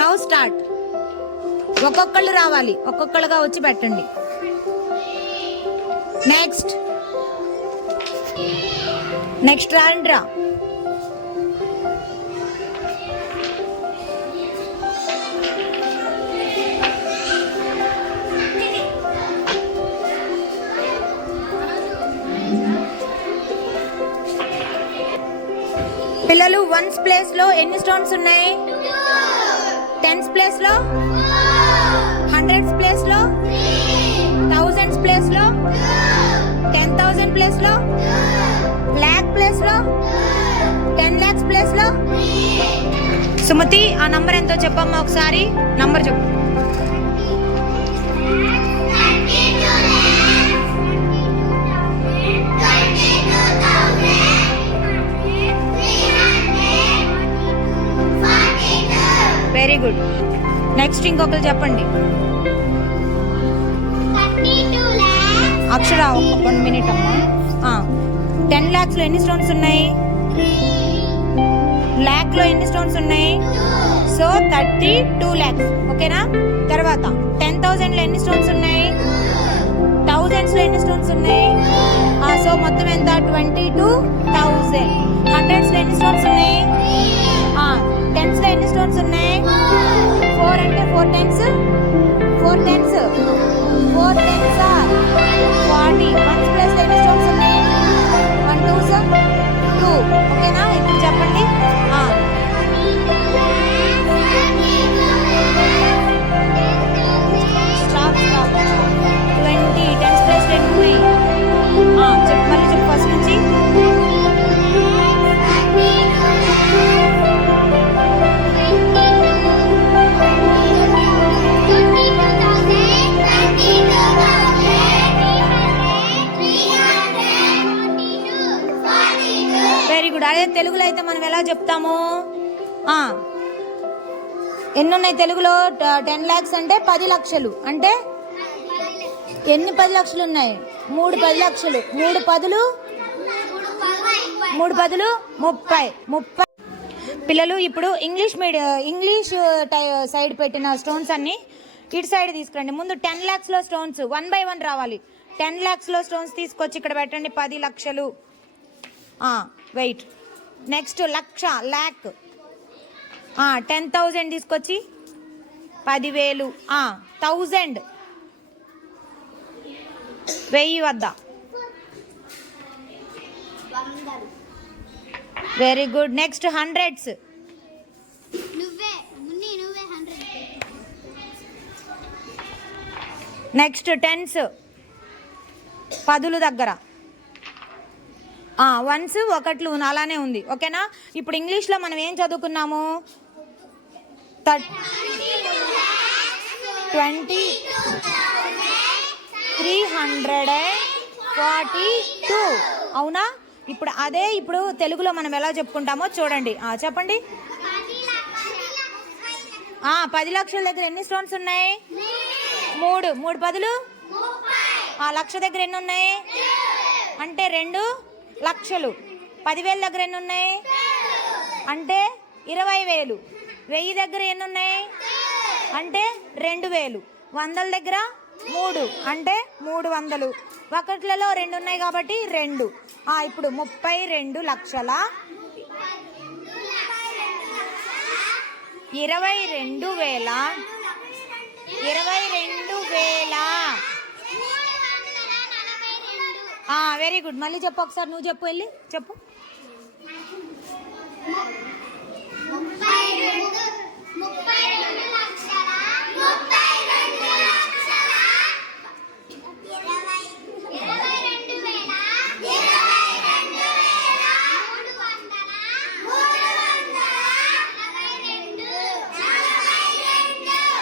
Now start. ఒక్కొక్కళ్ళు రావాలి, ఒక్కొక్కళ్ళుగా వచ్చి పెట్టండి. నెక్స్ట్ రాండ్రా. పిల్లలు వన్స్ ప్లేస్ లో ఎన్ని స్టోన్స్ ఉన్నాయి? టెన్స్ ప్లేస్ లో, హండ్రెడ్స్ ప్లేస్ లో, థౌజండ్స్ ప్లేస్ లో, 10,000 ప్లేస్ లో, లాక్ ప్లేస్ లో, 10 lakhs ప్లేస్ లో. సుమతి ఆ నంబర్ ఎంతో చెప్పమ్మా ఒకసారి. నంబర్ చెప్పు. Very good. నెక్స్ట్ ఇంకొకరు చెప్పండి. అక్షర 1 minute అమ్మా. 10 lakhs లో ఎన్ని స్టోన్స్ ఉన్నాయి? లాక్ లో ఎన్ని స్టోన్స్ ఉన్నాయి? So 32 lakhs. ఓకేనా? తర్వాత 10,000 లో ఎన్ని స్టోన్స్ ఉన్నాయి? థౌజండ్స్ లో ఎన్ని స్టోన్స్ ఉన్నాయి? సో మొత్తం ఎంత? 22,000. హండ్రెడ్స్ లో ఎన్ని స్టోన్స్ ఉన్నాయి? టెన్స్ లో ఎన్ని స్టోన్స్ ఉన్నాయి? 4 అంటే 4 times 4 10s 40. వన్స్ ప్లేస్ లో ఎన్ని స్టోన్స్ ఉన్నాయి? 1 2s 2. ఓకేనా? ఇప్పుడు చెప్పండి. స్టాప్ 20. టెన్స్ ప్లేస్ లో ఎన్ని ఉన్నాయి? చెప్పు, మళ్ళీ చెప్పు ఫస్ట్ నుంచి. Very good. అదే తెలుగులో అయితే మనం ఎలా చెప్తాము? ఎన్ని ఉన్నాయి తెలుగులో? 10 lakhs అంటే 10 లక్షలు. అంటే ఎన్ని 10 లక్షలు ఉన్నాయి? 3 10 లక్షలు. 3 10లు 30. పిల్లలు ఇప్పుడు ఇంగ్లీష్ సైడ్ పెట్టిన స్టోన్స్ అన్ని ఇటు సైడ్ తీసుకురండి. ముందు 10 lakhs లో స్టోన్స్ 1 by 1 రావాలి. 10 lakhs లో స్టోన్స్ తీసుకొచ్చి ఇక్కడ పెట్టండి. 10 లక్షలు. వెయిట్. నెక్స్ట్ లక్ష, లాక్. 10,000 తీసుకొచ్చి 10,000. 1000 1000 వద్ద. Very good. Next hundreds. Next tens, 10ల దగ్గర. వన్స్, ఒకట్లు అలానే ఉంది. ఓకేనా? ఇప్పుడు ఇంగ్లీష్లో మనం ఏం చదువుకున్నాము? 2342. అవునా? ఇప్పుడు అదే ఇప్పుడు తెలుగులో మనం ఎలా చెప్పుకుంటామో చూడండి. చెప్పండి. 10 లక్షల దగ్గర ఎన్ని స్టోన్స్ ఉన్నాయి? 3 10లు. లక్ష దగ్గర ఎన్ని ఉన్నాయి? అంటే 2 లక్షలు. 10,000 దగ్గర ఎన్ని ఉన్నాయి? అంటే 20,000. 1000 దగ్గర ఎన్ని ఉన్నాయి? అంటే 2,000. 100ల దగ్గర 3 అంటే 300. ఒకట్లలో 2 ఉన్నాయి కాబట్టి 2. ఇప్పుడు 32 లక్షల 22,000. Very good. మళ్ళీ చెప్పు ఒకసారి. నువ్వు చెప్పు, వెళ్ళి చెప్పు. 22,000.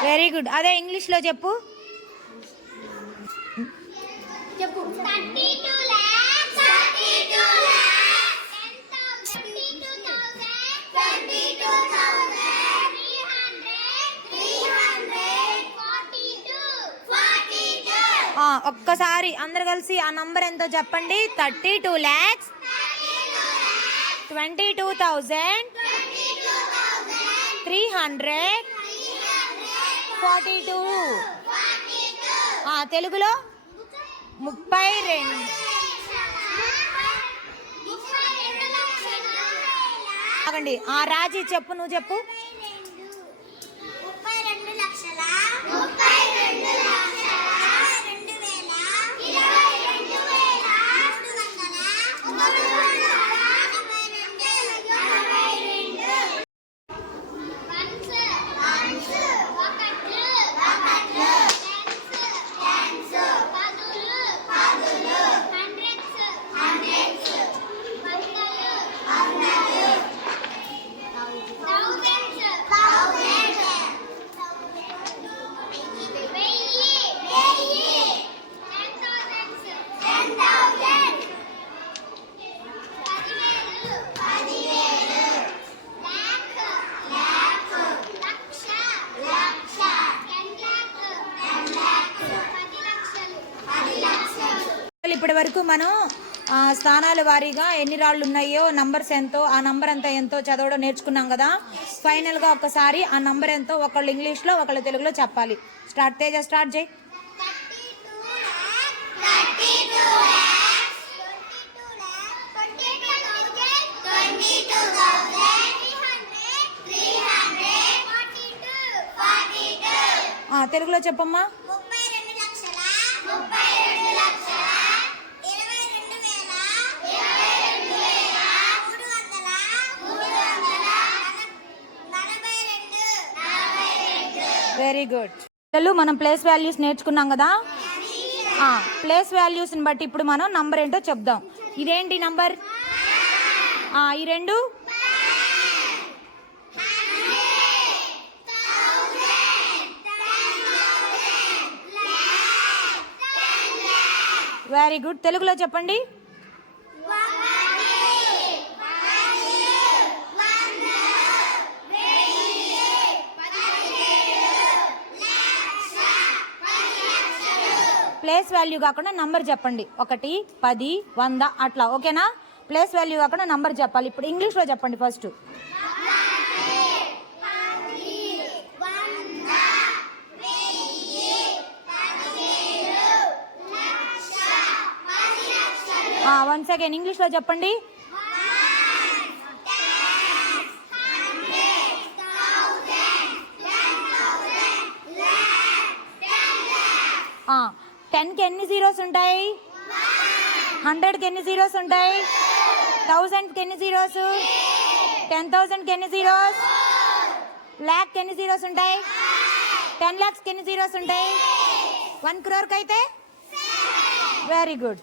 Very good. అదే ఇంగ్లీష్లో చెప్పు. 32 lakhs. 32,000. ఒక్కసారి అందరు కలిసి ఆ నంబర్ ఎంతో చెప్పండి. 32 lakhs 22,300 42. తెలుగులో 32. ఆగండి. రాజీ చెప్పు, నువ్వు చెప్పు. 10 ఇప్పటి వరకు మనం స్థానాల వారీగా ఎన్ని రాళ్ళు ఉన్నాయో, నంబర్స్ ఎంతో, ఆ నంబర్ అంతా ఎంతో చదవడం నేర్చుకున్నాం కదా. ఫైనల్గా ఒక్కసారి ఆ నంబర్ ఎంతో ఒకళ్ళు ఇంగ్లీష్లో ఒకళ్ళు తెలుగులో చెప్పాలి. స్టార్ట్. తేజ స్టార్ట్ చేయి. 32. తెలుగులో చెప్పమ్మా. 32. Very good. మనం ప్లేస్ వాల్యూస్ నేర్చుకున్నాం కదా. ప్లేస్ వాల్యూస్ని బట్టి ఇప్పుడు మనం నంబర్ ఏంటో చెప్దాం. ఇదేంటి నంబర్? ఈ రెండు వెరీ గుడ్. తెలుగులో చెప్పండి. ప్లేస్ వాల్యూ కాకుండా నంబర్ చెప్పండి. 1, 10, 100 అట్లా. ఓకేనా? ప్లేస్ వాల్యూ కాకుండా నంబర్ చెప్పాలి. ఇప్పుడు ఇంగ్లీష్లో చెప్పండి ఫస్ట్. వన్స్ అగైన్ ఇంగ్లీష్లో చెప్పండి. 10కి ఎన్ని జీరోస్ ఉంటాయి? 100కి ఎన్ని జీరోస్ ఉంటాయి? 1000కి ఎన్ని జీరోస్? 10,000కి ఎన్ని జీరోస్? ల్యాక్కి ఎన్ని జీరోస్ ఉంటాయి? 10 lakhsకి ఎన్ని జీరోస్ ఉంటాయి? 1 crore అయితే వెరీ గుడ్.